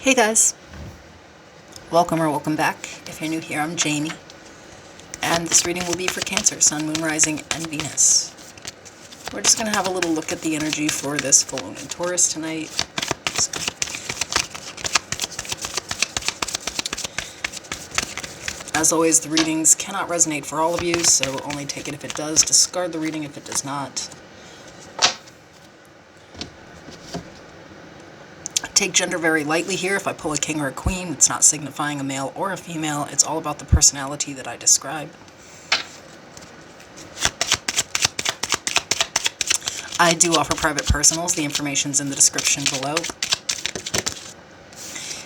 Hey guys, welcome or welcome back. If you're new here, I'm Jamie, and this reading will be for Cancer, Sun, Moon, Rising, and Venus. We're just going to have a little look at the energy for this full moon in Taurus tonight. As always, the readings cannot resonate for all of you, so only take it if it does, discard the reading if it does not. Take gender very lightly here. If I pull a king or a queen, it's not signifying a male or a female. It's all about the personality that I describe. I do offer private personals. The information's in the description below.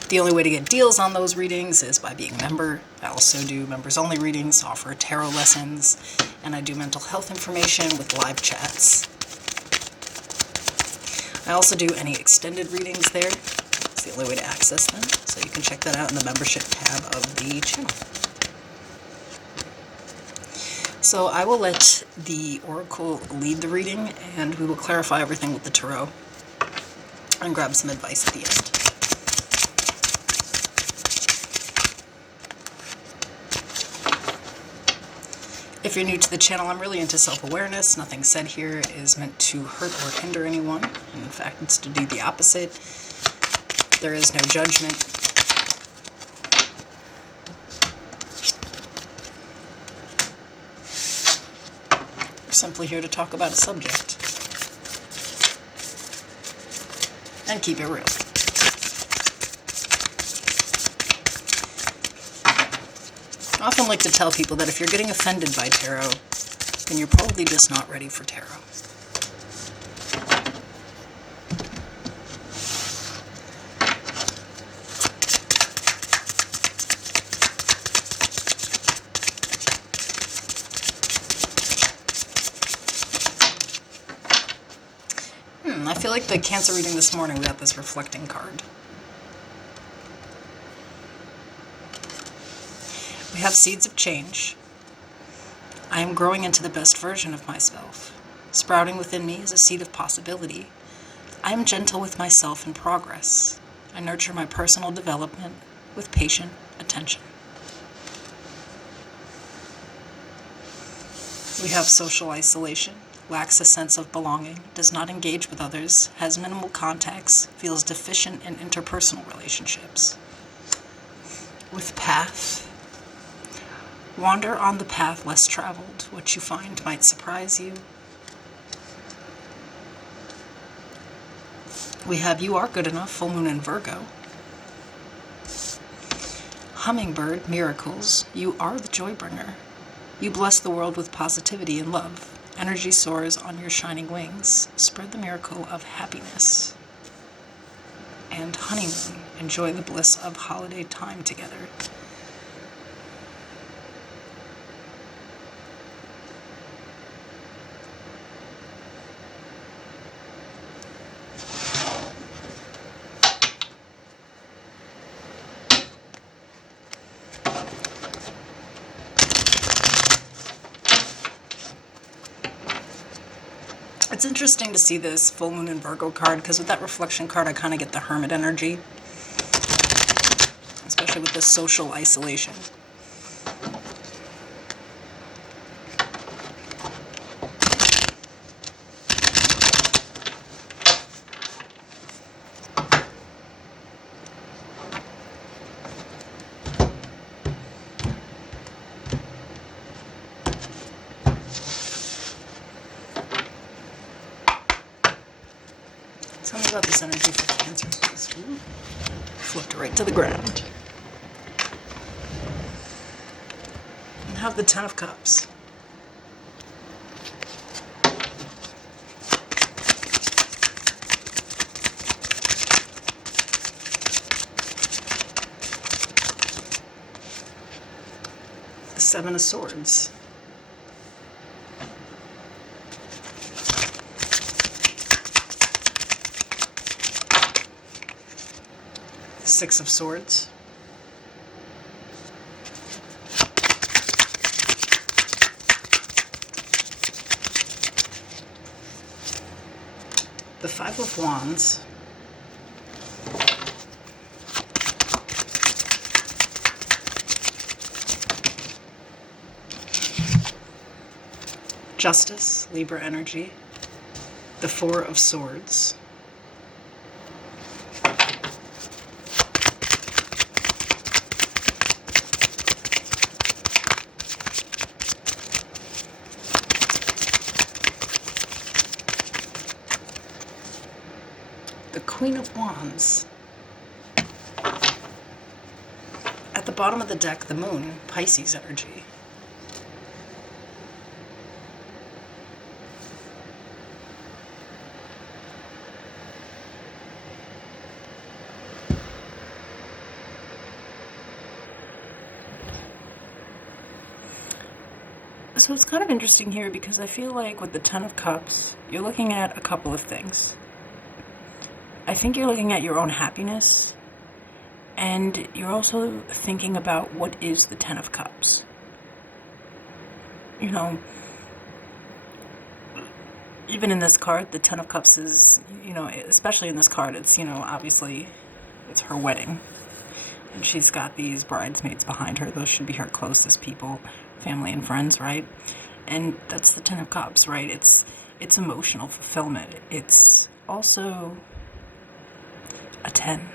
The only way to get deals on those readings is by being a member. I also do members-only readings, offer tarot lessons, and I do mental health information with live chats. I also do any extended readings there. It's the only way to access them, so you can check that out in the membership tab of the channel. So I will let the Oracle lead the reading, and we will clarify everything with the Tarot and grab some advice at the end. If you're new to the channel, I'm really into self-awareness. Nothing said here is meant to hurt or hinder anyone. In fact, it's to do the opposite. There is no judgment. We're simply here to talk about a subject and keep it real. I often like to tell people that if you're getting offended by tarot, then you're probably just not ready for tarot. I feel like the Cancer reading this morning, we got this reflecting card. We have seeds of change. I am growing into the best version of myself. Sprouting within me is a seed of possibility. I am gentle with myself in progress. I nurture my personal development with patient attention. We have social isolation, lacks a sense of belonging, does not engage with others, has minimal contacts, feels deficient in interpersonal relationships. With path, wander on the path less traveled. What you find might surprise you. We have you are good enough, full moon in Virgo. Hummingbird, miracles. You are the joy bringer. You bless the world with positivity and love. Energy soars on your shining wings. Spread the miracle of happiness. And honeymoon. Enjoy the bliss of holiday time together. It's interesting to see this full moon in Virgo card, because with that reflection card I kind of get the hermit energy, especially with this social isolation. Tell me about this energy for Cancer, please. Ooh. Flipped right to the ground. And have the Ten of Cups. The Seven of Swords. Six of Swords. The Five of Wands. Justice, Libra energy. The Four of Swords. The Queen of Wands. At the bottom of the deck, the Moon, Pisces energy. So it's kind of interesting here because I feel like with the Ten of Cups, you're looking at a couple of things. I think you're looking at your own happiness, and you're also thinking about what is the Ten of Cups. You know, even in this card, the Ten of Cups is, especially in this card, it's, obviously it's her wedding. And she's got these bridesmaids behind her. Those should be her closest people, family and friends, right? And that's the Ten of Cups, right? It's emotional fulfillment. It's also a 10,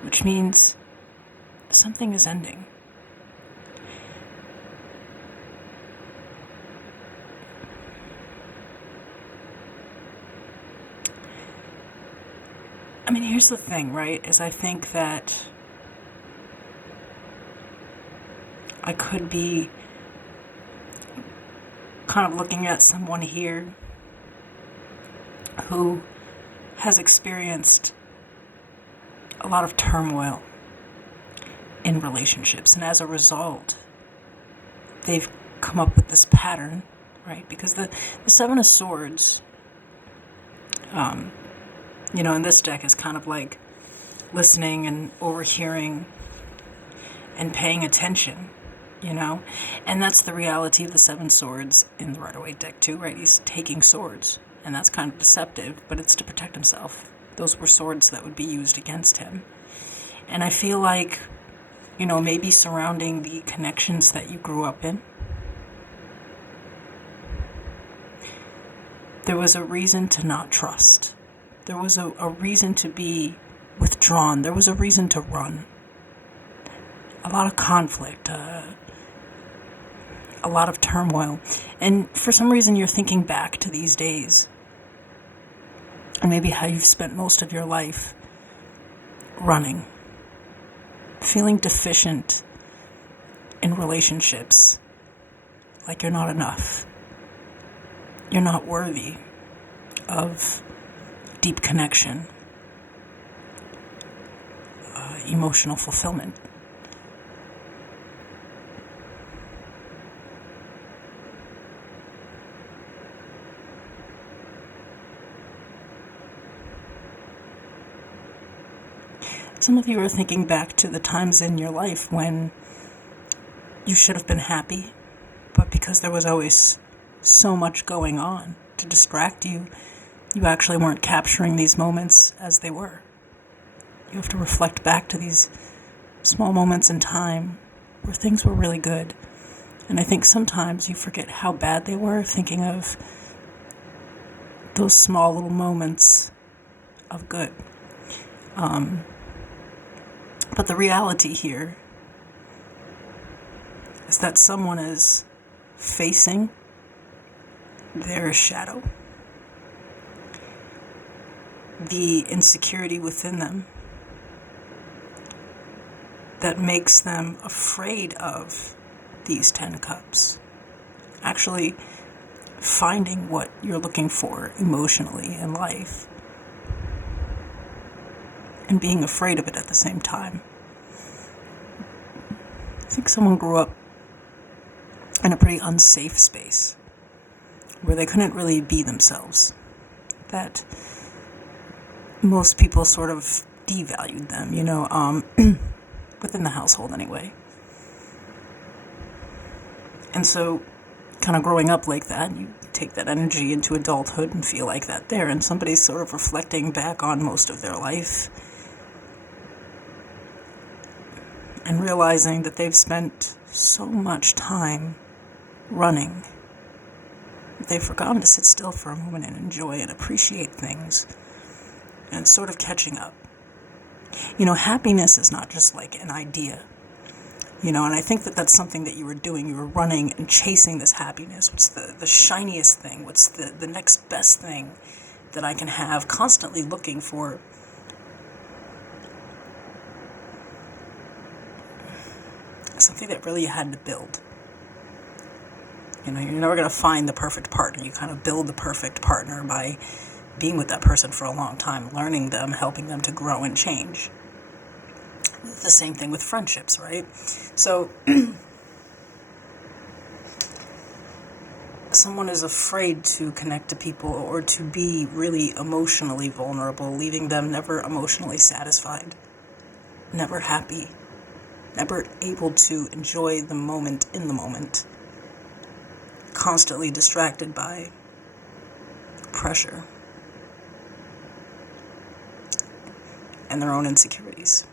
which means something is ending. I mean, here's the thing, right? Is I think that I could be kind of looking at someone here who has experienced a lot of turmoil in relationships, and as a result, they've come up with this pattern, right? Because the Seven of Swords, in this deck is kind of like listening and overhearing and paying attention, and that's the reality of the Seven Swords in the Rider-Waite deck too, right? He's taking swords, and that's kind of deceptive, but it's to protect himself. Those were swords that would be used against him. And I feel like, maybe surrounding the connections that you grew up in, there was a reason to not trust. There was a reason to be withdrawn. There was a reason to run. A lot of conflict, a lot of turmoil. And for some reason, you're thinking back to these days, and maybe how you've spent most of your life running, feeling deficient in relationships, like you're not enough. You're not worthy of deep connection, emotional fulfillment. Some of you are thinking back to the times in your life when you should have been happy, but because there was always so much going on to distract you, you actually weren't capturing these moments as they were. You have to reflect back to these small moments in time where things were really good. And I think sometimes you forget how bad they were, thinking of those small little moments of good. But the reality here is that someone is facing their shadow, the insecurity within them that makes them afraid of these 10 cups. Actually finding what you're looking for emotionally in life and being afraid of it at the same time. I think someone grew up in a pretty unsafe space where they couldn't really be themselves, that most people sort of devalued them, within the household anyway. And so kind of growing up like that, you take that energy into adulthood and feel like that there, and somebody's sort of reflecting back on most of their life and realizing that they've spent so much time running they've forgotten to sit still for a moment and enjoy and appreciate things. And it's sort of catching up. Happiness is not just like an idea. And I think that that's something that you were doing. You were running and chasing this happiness. What's the shiniest thing? What's the next best thing that I can have? Constantly looking for something that really you had to build. You're never going to find the perfect partner. You kind of build the perfect partner by being with that person for a long time, learning them, helping them to grow and change. The same thing with friendships, right? So someone is afraid to connect to people or to be really emotionally vulnerable, leaving them never emotionally satisfied, never happy, never able to enjoy the moment in the moment, constantly distracted by pressure and their own insecurities.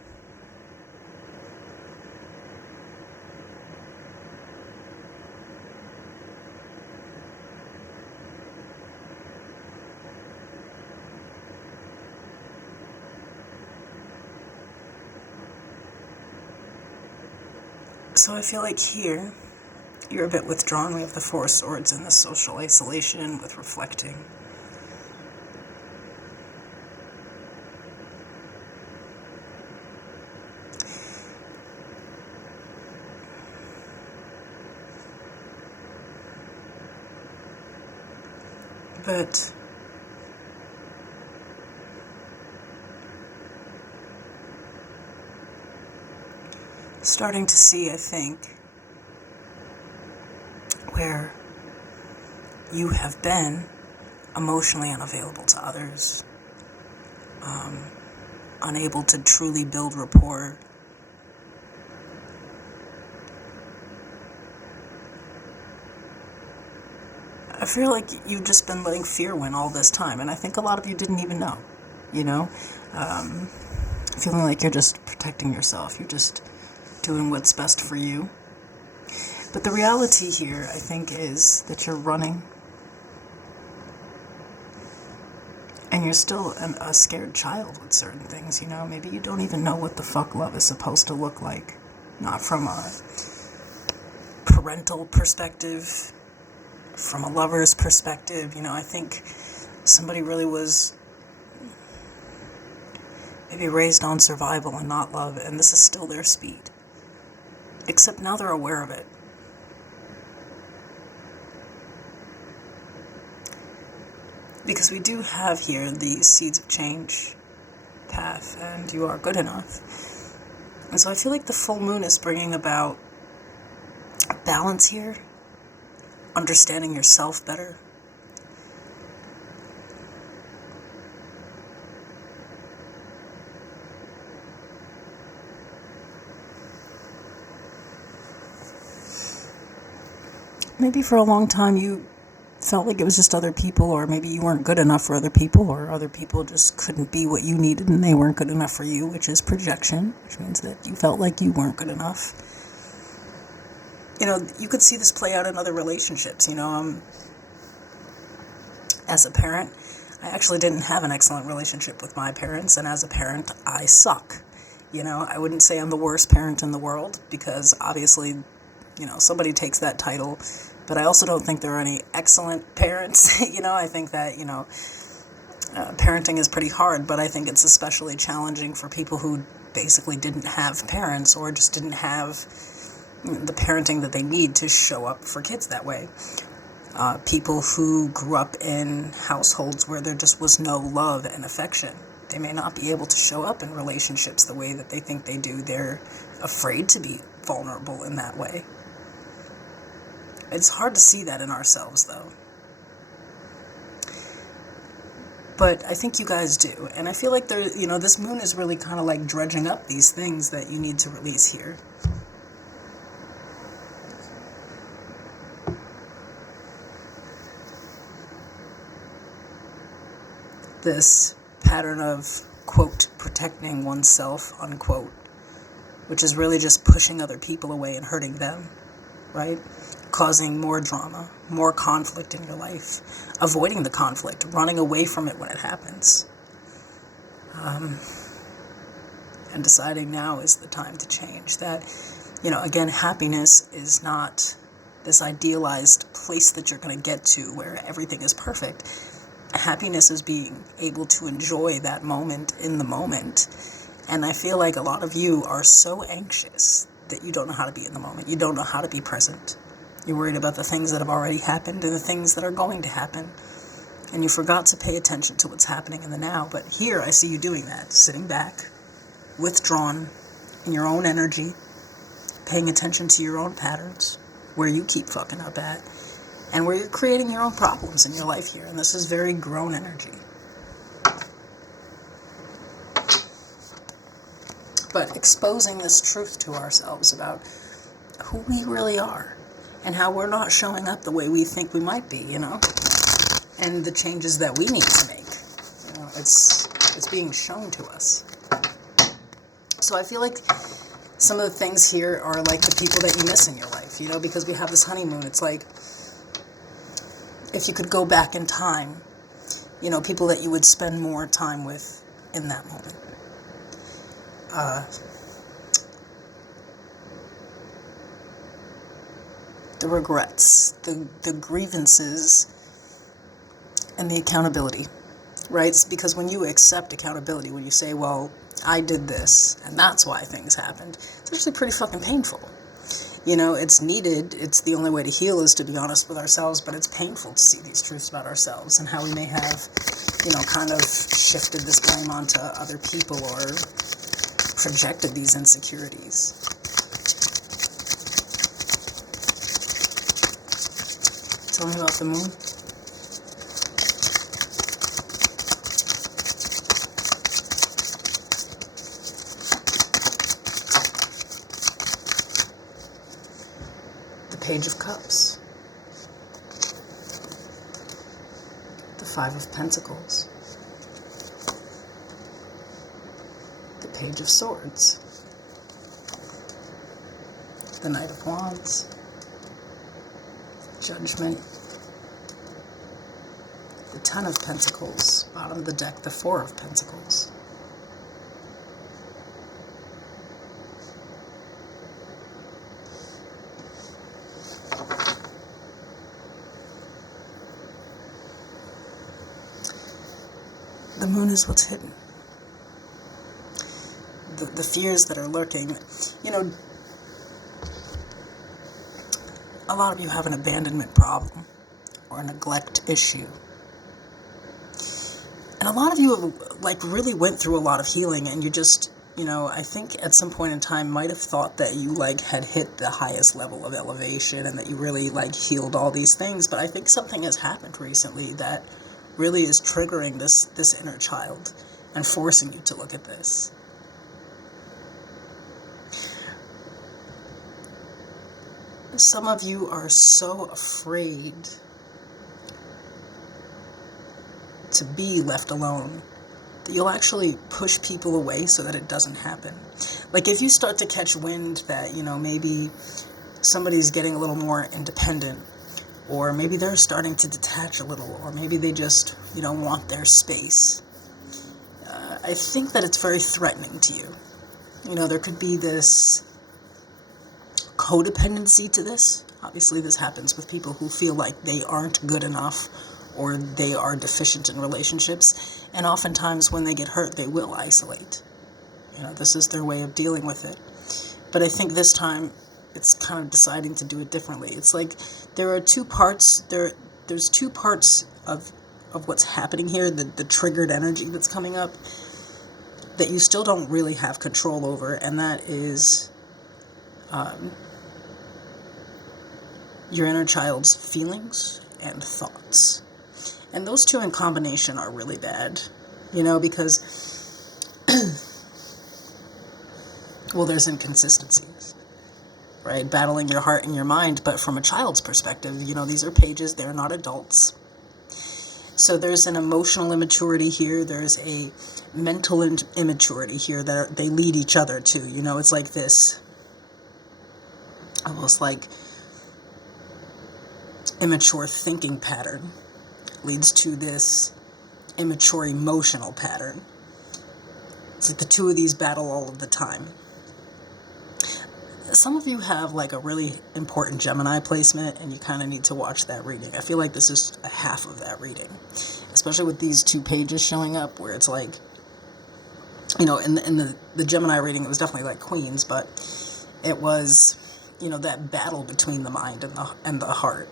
So I feel like here, you're a bit withdrawn. We have the Four of Swords and the social isolation with reflecting. But starting to see, I think, where you have been emotionally unavailable to others, unable to truly build rapport. I feel like you've just been letting fear win all this time, and I think a lot of you didn't even know, feeling like you're just protecting yourself, you're just doing what's best for you. But the reality here, I think, is that you're running, and you're still a scared child with certain things, maybe you don't even know what the fuck love is supposed to look like, not from a parental perspective, from a lover's perspective. I think somebody really was maybe raised on survival and not love, and this is still their speed. Except now they're aware of it. Because we do have here the seeds of change path, and you are good enough. And so I feel like the full moon is bringing about balance here, understanding yourself better. Maybe for a long time you felt like it was just other people, or maybe you weren't good enough for other people, or other people just couldn't be what you needed and they weren't good enough for you, which is projection, which means that you felt like you weren't good enough. You could see this play out in other relationships. As a parent, I actually didn't have an excellent relationship with my parents, and as a parent, I suck. I wouldn't say I'm the worst parent in the world, because obviously, somebody takes that title, but I also don't think there are any excellent parents. I think that, parenting is pretty hard, but I think it's especially challenging for people who basically didn't have parents, or just didn't have the parenting that they need to show up for kids that way. People who grew up in households where there just was no love and affection. They may not be able to show up in relationships the way that they think they do. They're afraid to be vulnerable in that way. It's hard to see that in ourselves, though. But I think you guys do. And I feel like this moon is really kind of like dredging up these things that you need to release here. This pattern of, quote, protecting oneself, unquote, which is really just pushing other people away and hurting them, right? causing more drama, more conflict in your life, avoiding the conflict, running away from it when it happens. And deciding now is the time to change. That, again, happiness is not this idealized place that you're going to get to where everything is perfect. Happiness is being able to enjoy that moment in the moment. And I feel like a lot of you are so anxious that you don't know how to be in the moment. You don't know how to be present. You're worried about the things that have already happened and the things that are going to happen. And you forgot to pay attention to what's happening in the now. But here I see you doing that, sitting back, withdrawn in your own energy, paying attention to your own patterns, where you keep fucking up at, and where you're creating your own problems in your life here. And this is very grown energy. But exposing this truth to ourselves about who we really are and how we're not showing up the way we think we might be, and the changes that we need to make. It's being shown to us. So I feel like some of the things here are like the people that you miss in your life, because we have this honeymoon. It's like, if you could go back in time, people that you would spend more time with in that moment. The regrets, the grievances, and the accountability, right? It's because when you accept accountability, when you say, well, I did this, and that's why things happened, it's actually pretty fucking painful. It's needed. It's the only way to heal is to be honest with ourselves, but it's painful to see these truths about ourselves and how we may have, kind of shifted this blame onto other people or projected these insecurities. Tell me about the moon. The Page of Cups. The Five of Pentacles. The Page of Swords. The Knight of Wands. Judgment. The Ten of Pentacles. Bottom of the deck, the Four of Pentacles. The moon is what's hidden. The fears that are lurking. A lot of you have an abandonment problem or a neglect issue. And a lot of you have, really went through a lot of healing, and you just, I think at some point in time might have thought that you, had hit the highest level of elevation and that you really, healed all these things. But I think something has happened recently that really is triggering this inner child and forcing you to look at this. Some of you are so afraid to be left alone that you'll actually push people away so that it doesn't happen. If you start to catch wind that, maybe somebody's getting a little more independent, or maybe they're starting to detach a little, or maybe they just, want their space. I think that it's very threatening to you. There could be this codependency to this. Obviously, this happens with people who feel like they aren't good enough or they are deficient in relationships. And oftentimes when they get hurt, they will isolate. This is their way of dealing with it. But I think this time it's kind of deciding to do it differently. It's like there are two parts. There's two parts of what's happening here, the triggered energy that's coming up, that you still don't really have control over, and that is your inner child's feelings and thoughts. And those two in combination are really bad, because, well, there's inconsistencies, right? Battling your heart and your mind, but from a child's perspective, these are pages, they're not adults. So there's an emotional immaturity here, there's a mental immaturity here that they lead each other to, it's like this, almost like immature thinking pattern leads to this immature emotional pattern. It's like the two of these battle all of the time. Some of you have like a really important Gemini placement, and you kind of need to watch that reading. I feel like this is a half of that reading, especially with these 2 pages showing up, where it's like, you know, in the Gemini reading, it was definitely like Queens, but it was, you know, that battle between the mind and the heart.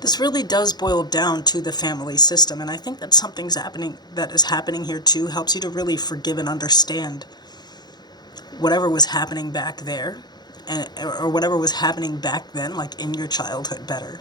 This really does boil down to the family system, and I think that that is happening here too, helps you to really forgive and understand whatever was happening back there, or whatever was happening back then, like in your childhood, better.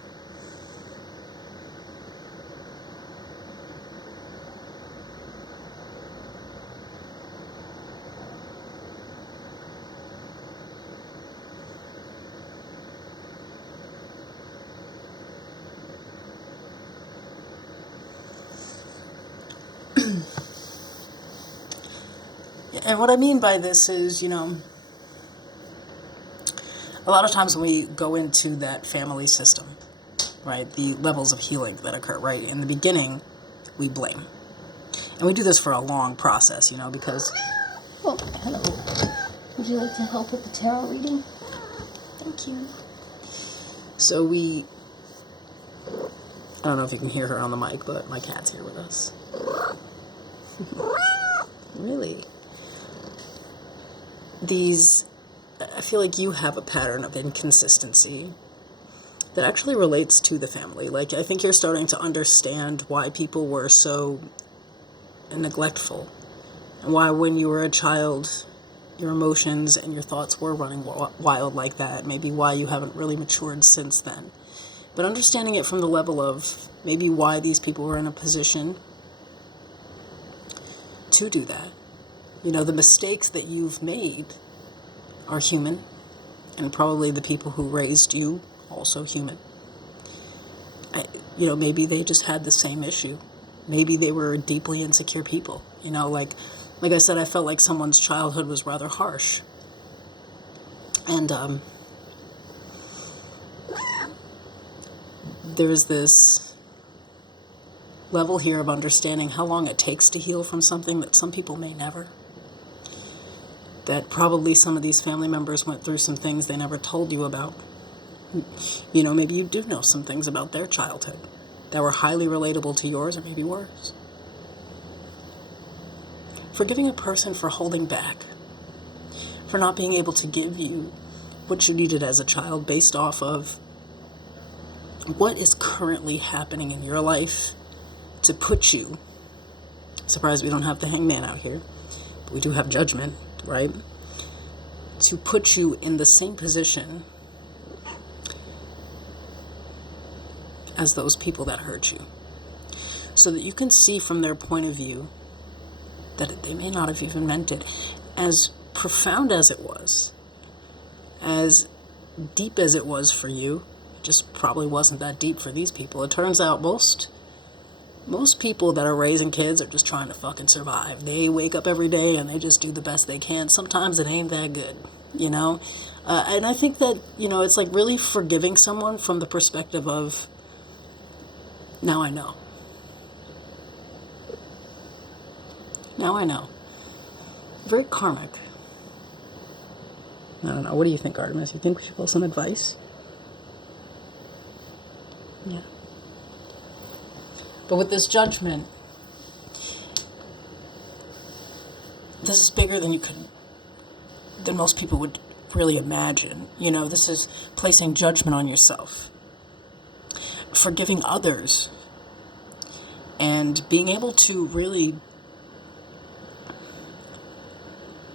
And what I mean by this is, you know, a lot of times when we go into that family system, right, the levels of healing that occur, right, in the beginning, we blame. And we do this for a long process, you know, because... Oh, hello. Would you like to help with the tarot reading? Thank you. So I don't know if you can hear her on the mic, but my cat's here with us. Really? I feel like you have a pattern of inconsistency that actually relates to the family. Like, I think you're starting to understand why people were so neglectful, and why when you were a child, your emotions and your thoughts were running wild like that. Maybe why you haven't really matured since then. But understanding it from the level of maybe why these people were in a position to do that. You know, the mistakes that you've made are human, and probably the people who raised you also human. You know, maybe they just had the same issue. Maybe they were deeply insecure people. You know, like I said, I felt like someone's childhood was rather harsh. And there's this level here of understanding how long it takes to heal from something that some people may never. That probably some of these family members went through some things they never told you about. You know, maybe you do know some things about their childhood that were highly relatable to yours, or maybe worse. Forgiving a person for holding back, for not being able to give you what you needed as a child based off of what is currently happening in your life to put you, surprised we don't have the Hangman out here, but we do have Judgment, right? To put you in the same position as those people that hurt you, so that you can see from their point of view that they may not have even meant it. As profound as it was, as deep as it was for you, it just probably wasn't that deep for these people. It turns out most people that are raising kids are just trying to fucking survive. They wake up every day and they just do the best they can. Sometimes it ain't that good, you know? And I think that, you know, it's like really forgiving someone from the perspective of, now I know. Now I know. Very karmic. I don't know. What do you think, Artemis? You think we should pull some advice? Yeah. But with this Judgment, this is bigger than most people would really imagine. You know, this is placing judgment on yourself, forgiving others, and being able to really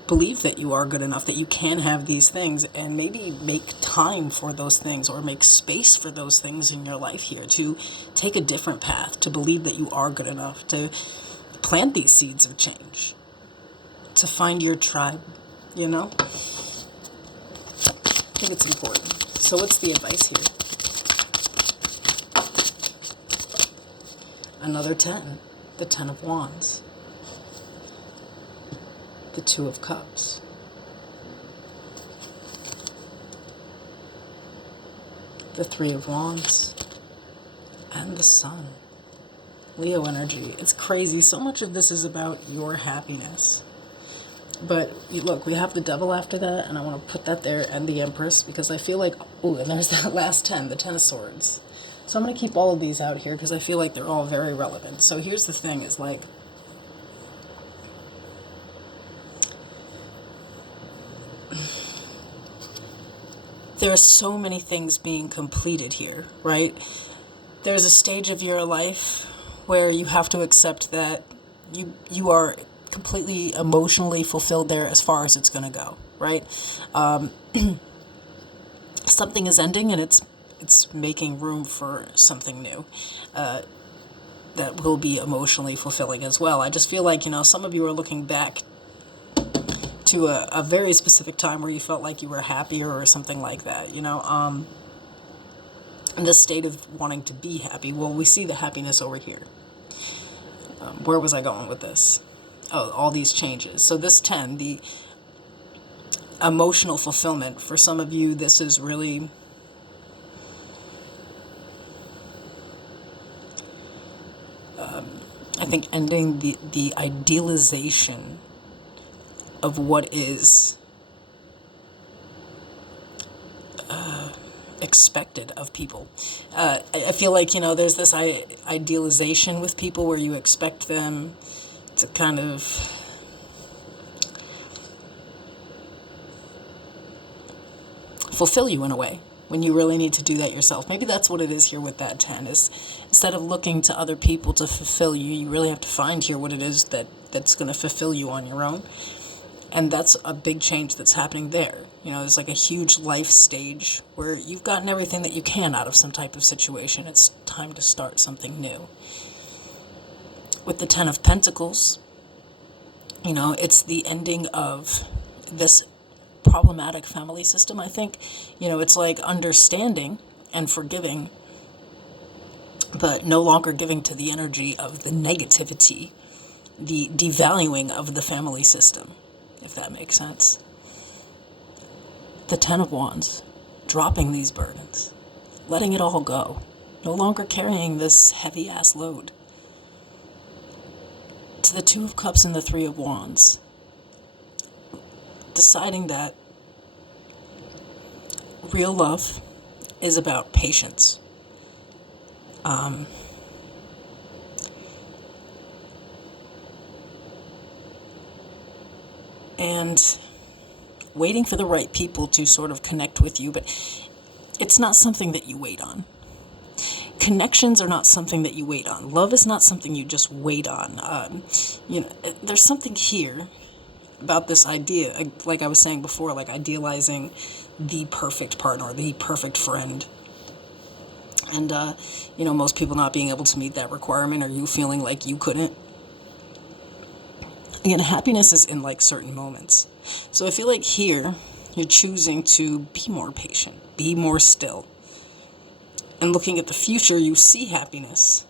believe that you are good enough, that you can have these things, and maybe make time for those things, or make space for those things in your life here, to take a different path, to believe that you are good enough, to plant these seeds of change, to find your tribe, you know? I think it's important. So what's the advice here? another 10, the 10 of Wands, the 2 of Cups, the 3 of Wands, and the Sun. Leo energy. It's crazy. So much of this is about your happiness. But look, we have the Devil after that, and I want to put that there, and the Empress, because I feel like, oh, and there's that last 10, the 10 of Swords. So I'm going to keep all of these out here because I feel like they're all very relevant. So here's the thing, is like, there are so many things being completed here, right? There's a stage of your life where you have to accept that you are completely emotionally fulfilled there as far as it's going to go, right? Something is ending, and it's making room for something new that will be emotionally fulfilling as well. I just feel like, some of you are looking back to a very specific time where you felt like you were happier or something like that, in this state of wanting to be happy. Well, we see the happiness over here. Where was I going with this? Oh, all these changes. So this 10, the emotional fulfillment, for some of you, this is really I think ending the idealization of what is expected of people. I feel like, there's this idealization with people where you expect them to kind of fulfill you in a way when you really need to do that yourself. Maybe that's what it is here with that 10, is instead of looking to other people to fulfill you, you really have to find here what it is that's going to fulfill you on your own. And that's a big change that's happening there. There's like a huge life stage where you've gotten everything that you can out of some type of situation. It's time to start something new. With the 10 of Pentacles, it's the ending of this problematic family system, I think. It's like understanding and forgiving, but no longer giving to the energy of the negativity, the devaluing of the family system, if that makes sense. The 10 of Wands, dropping these burdens, letting it all go, no longer carrying this heavy-ass load. To the 2 of Cups and the 3 of Wands, deciding that real love is about patience. And waiting for the right people to sort of connect with you, but it's not something that you wait on. Connections are not something that you wait on. Love is not something you just wait on. There's something here about this idea, like I was saying before, like idealizing the perfect partner, the perfect friend. And, most people not being able to meet that requirement, or you feeling like you couldn't. Again, happiness is in like certain moments. So I feel like here, you're choosing to be more patient, be more still. And looking at the future, you see happiness.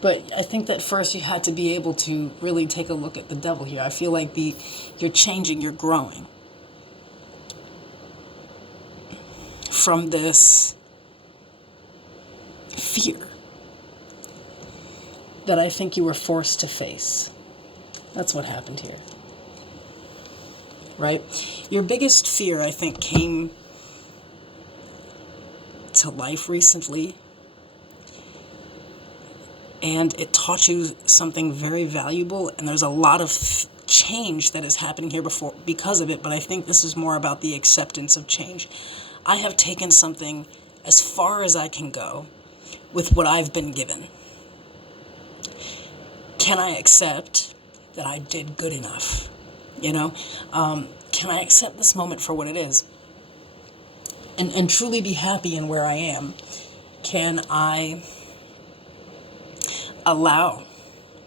But I think that first you had to be able to really take a look at the Devil here. I feel like you're changing, you're growing from this fear that I think you were forced to face. That's what happened here. Right? Your biggest fear, I think, came to life recently, and it taught you something very valuable, and there's a lot of change that is happening here because of it, but I think this is more about the acceptance of change. I have taken something as far as I can go with what I've been given. Can I accept that I did good enough? Can I accept this moment for what it is? And truly be happy in where I am? Can I allow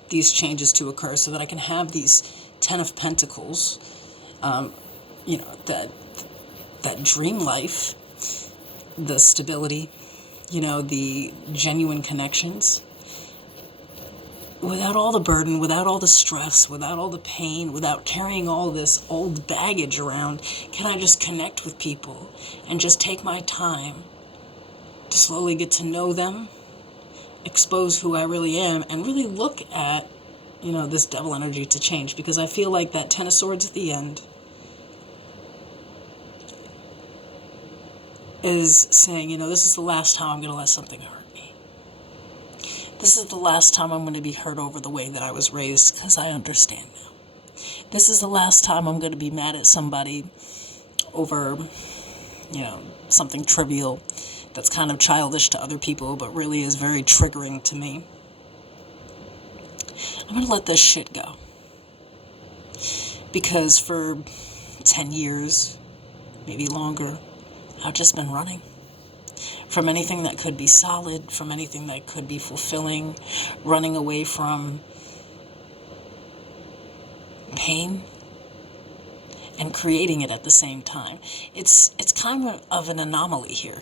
these changes to occur so that I can have these 10 of Pentacles, that dream life, the stability, the genuine connections, without all the burden, without all the stress, without all the pain, without carrying all this old baggage around, can I just connect with people and just take my time to slowly get to know them, expose who I really am, and really look at, this devil energy to change. Because I feel like that Ten of Swords at the end is saying, this is the last time I'm going to let something hurt me. This is the last time I'm going to be hurt over the way that I was raised, because I understand now. This is the last time I'm going to be mad at somebody over, something trivial that's kind of childish to other people, but really is very triggering to me. I'm going to let this shit go. Because for 10 years, maybe longer, I've just been running from anything that could be solid, from anything that could be fulfilling, running away from pain and creating it at the same time. It's kind of an anomaly here,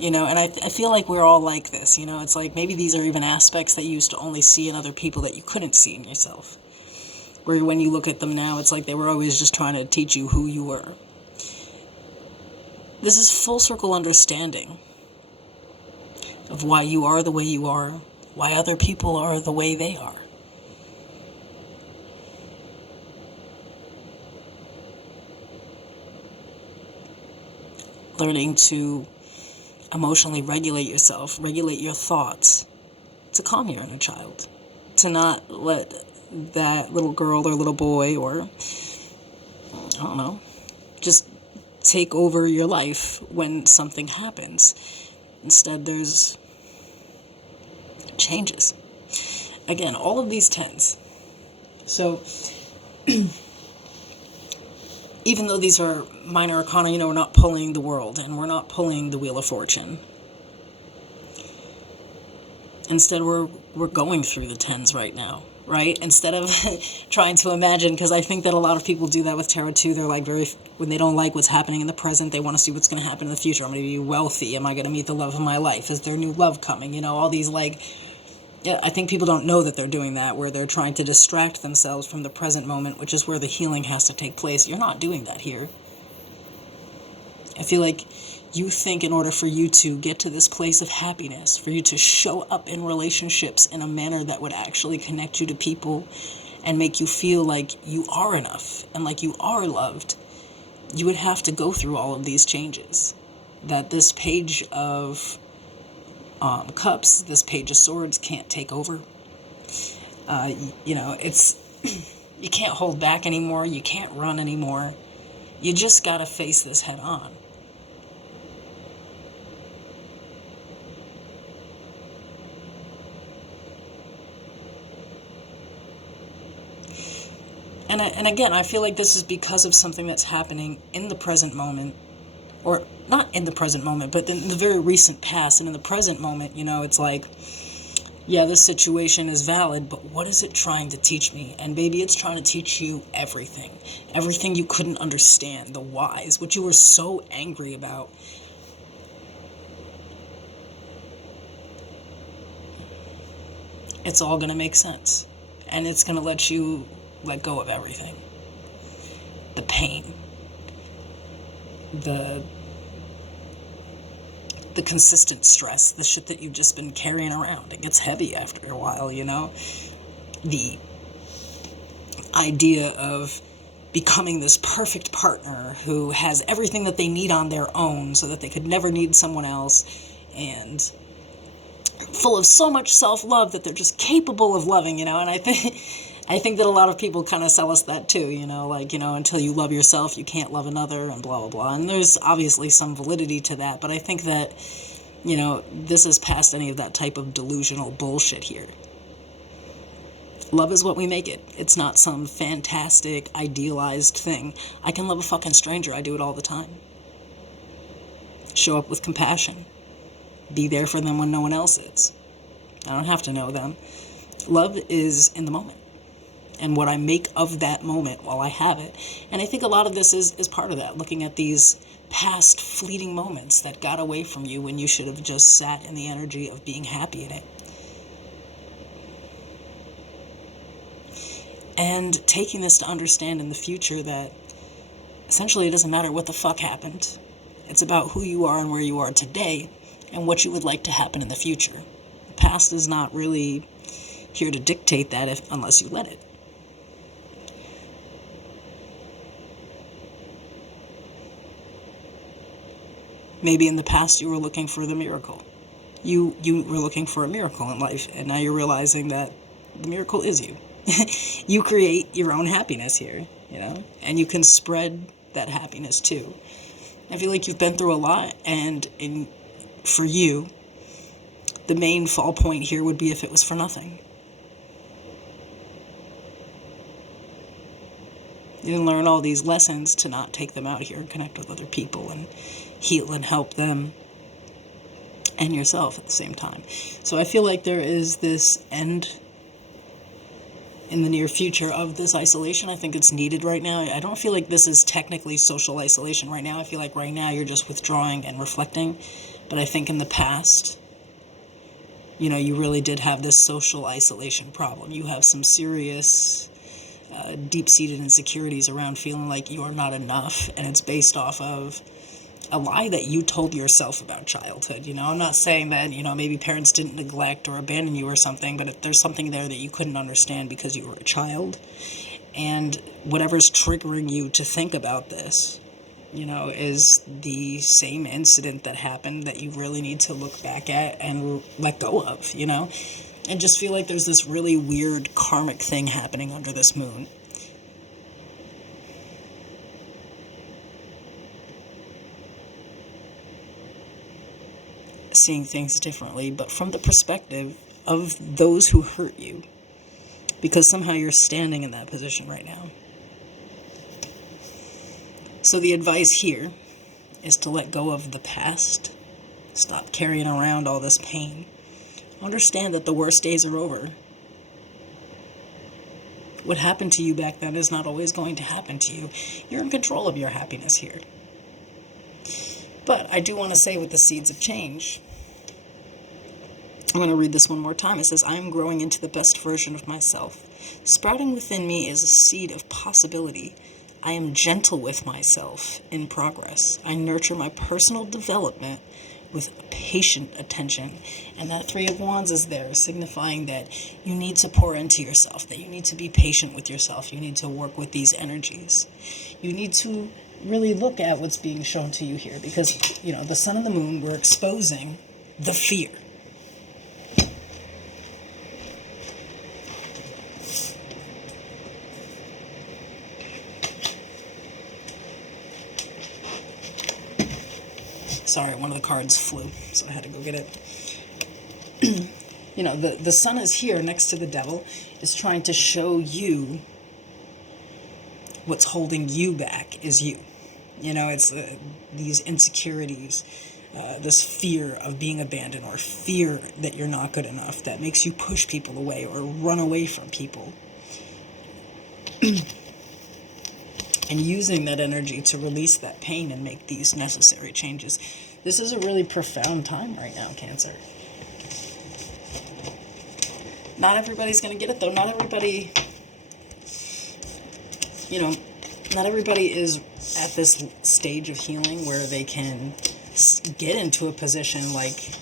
and I feel like we're all like this. It's like maybe these are even aspects that you used to only see in other people that you couldn't see in yourself, where when you look at them now, it's like they were always just trying to teach you who you were. This is full circle understanding of why you are the way you are, why other people are the way they are. Learning to emotionally regulate yourself, regulate your thoughts, to calm your inner child, to not let that little girl or little boy or, I don't know, just take over your life when something happens. Instead, there's changes. Again, all of these tens. So, even though these are minor arcana, we're not pulling the world and we're not pulling the Wheel of Fortune. Instead, we're going through the tens right now, right? Instead of trying to imagine, because I think that a lot of people do that with tarot too. They're like when they don't like what's happening in the present, they want to see what's going to happen in the future. I'm going to be wealthy. Am I going to meet the love of my life? Is there new love coming? All these I think people don't know that they're doing that, where they're trying to distract themselves from the present moment, which is where the healing has to take place. You're not doing that here. I feel like you think in order for you to get to this place of happiness, for you to show up in relationships in a manner that would actually connect you to people and make you feel like you are enough and like you are loved, you would have to go through all of these changes. That this page of cups, this page of swords can't take over. It's you can't hold back anymore. You can't run anymore. You just got to face this head on. And again, I feel like this is because of something that's happening in the present moment, or not in the present moment, but in the very recent past. And in the present moment, it's like, yeah, this situation is valid, but what is it trying to teach me? And baby, it's trying to teach you everything. Everything you couldn't understand, the whys, what you were so angry about. It's all going to make sense. And it's going to let you let go of everything. The pain. The consistent stress, the shit that you've just been carrying around. It gets heavy after a while, The idea of becoming this perfect partner who has everything that they need on their own so that they could never need someone else, and full of so much self-love that they're just capable of loving, and I think that a lot of people kind of sell us that too, until you love yourself, you can't love another, and blah, blah, blah. And there's obviously some validity to that, but I think that, this is past any of that type of delusional bullshit here. Love is what we make it. It's not some fantastic, idealized thing. I can love a fucking stranger. I do it all the time. Show up with compassion. Be there for them when no one else is. I don't have to know them. Love is in the moment. and what I make of that moment while I have it. And I think a lot of this is part of that, looking at these past fleeting moments that got away from you when you should have just sat in the energy of being happy in it. And taking this to understand in the future that essentially it doesn't matter what the fuck happened. It's about who you are and where you are today and what you would like to happen in the future. The past is not really here to dictate that unless you let it. Maybe in the past you were looking for the miracle. You were looking for a miracle in life, and now you're realizing that the miracle is you. You create your own happiness here, and you can spread that happiness too. I feel like you've been through a lot, and for you, the main fall point here would be if it was for nothing. You didn't learn all these lessons to not take them out here and connect with other people and heal and help them and yourself at the same time. So I feel like there is this end in the near future of this isolation. I think it's needed right now. I don't feel like this is technically social isolation right now. I feel like right now you're just withdrawing and reflecting. But I think in the past, you really did have this social isolation problem. You have some serious deep-seated insecurities around feeling like you are not enough, and it's based off of a lie that you told yourself about childhood. I'm not saying that, maybe parents didn't neglect or abandon you or something, but if there's something there that you couldn't understand because you were a child, and whatever's triggering you to think about this, is the same incident that happened that you really need to look back at and let go of, and just feel like there's this really weird karmic thing happening under this moon. Seeing things differently, but from the perspective of those who hurt you, because somehow you're standing in that position right now. So the advice here is to let go of the past. Stop carrying around all this pain. Understand that the worst days are over. What happened to you back then is not always going to happen to you. You're in control of your happiness here. But I do want to say, with the seeds of change, I'm going to read this one more time. It says, I am growing into the best version of myself. Sprouting within me is a seed of possibility. I am gentle with myself in progress. I nurture my personal development with patient attention. And that Three of Wands is there, signifying that you need to pour into yourself, that you need to be patient with yourself. You need to work with these energies. You need to really look at what's being shown to you here, because, the sun and the moon, we're exposing the fear. Sorry, one of the cards flew, so I had to go get it. The sun is here next to the devil, is trying to show you what's holding you back is you. It's these insecurities, this fear of being abandoned, or fear that you're not good enough, that makes you push people away or run away from people. And using that energy to release that pain and make these necessary changes. This is a really profound time right now, Cancer. Not everybody's going to get it, though. Not everybody, not everybody is at this stage of healing where they can get into a position like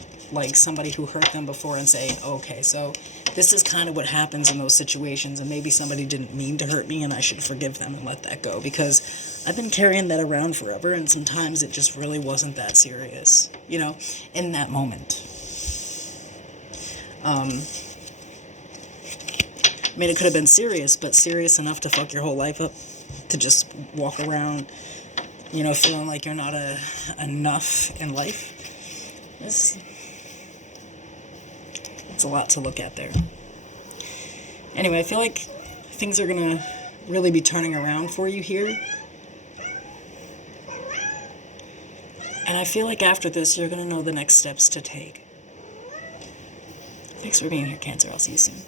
somebody who hurt them before and say, okay, so this is kind of what happens in those situations, and maybe somebody didn't mean to hurt me and I should forgive them and let that go, because I've been carrying that around forever, and sometimes it just really wasn't that serious, in that moment. It could have been serious, but serious enough to fuck your whole life up, to just walk around, feeling like you're not enough in life. It's a lot to look at there. Anyway, I feel like things are going to really be turning around for you here. And I feel like after this, you're going to know the next steps to take. Thanks for being here, Cancer. I'll see you soon.